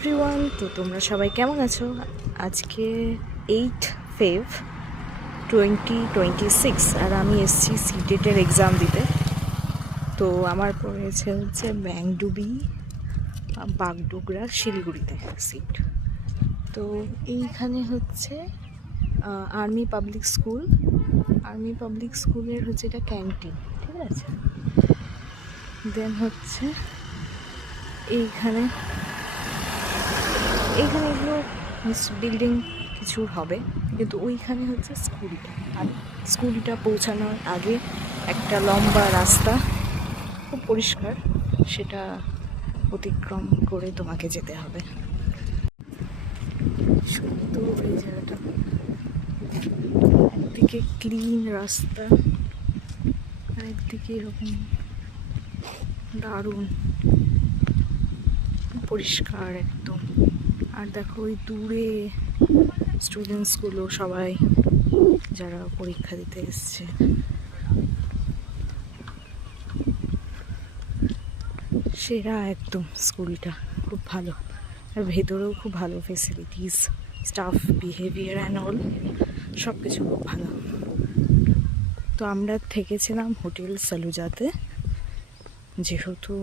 Everyone, তো তোমরা সবাই কেমন আছো? আজকে 8 ফেব 2026 আর আমি এসেছি সিটেটের এক্সাম দিতে। তো আমার পড়েছে হচ্ছে ব্যাংডুবি, বাগডোগরা, শিলিগুড়িতে সিট। তো এইখানে হচ্ছে আর্মি পাবলিক স্কুলের হচ্ছে এটা ক্যান্টিন, ঠিক আছে। দেন হচ্ছে এইখানে এগুলো বিল্ডিং কিছু হবে, কিন্তু ওইখানে হচ্ছে স্কুলটা। আর স্কুলটা পৌঁছানোর আগে একটা লম্বা রাস্তা, খুব পরিষ্কার, সেটা অতিক্রম করে তোমাকে যেতে হবে। সুন্দর এই জায়গাটা, একদিকে ক্লিন রাস্তা, আরেকদিকে এরকম দারুণ পরিষ্কার একদম। আর দেখো ওই দূরে স্টুডেন্টসগুলো সবাই যারা পরীক্ষা দিতে এসছে। সেরা একদম, স্কুলটা খুব ভালো, আর ভেতরেও খুব ভালো facilities, staff behaviour and all সব কিছু খুব ভালো। তো আমরা থেকেছিলাম হোটেল সালুজাতে, যেহেতু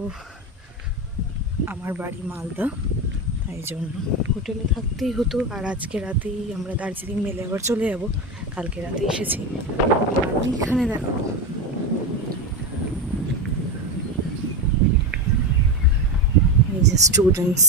আমার বাড়ি মালদা, তাই জন্য হোটেলে থাকতেই হতো। আর আজকে রাতেই আমরা দার্জিলিং মেলে আবার চলে যাব, কালকে রাতে এসেছি। আর ওইখানে দেখো এই যে স্টুডেন্টস,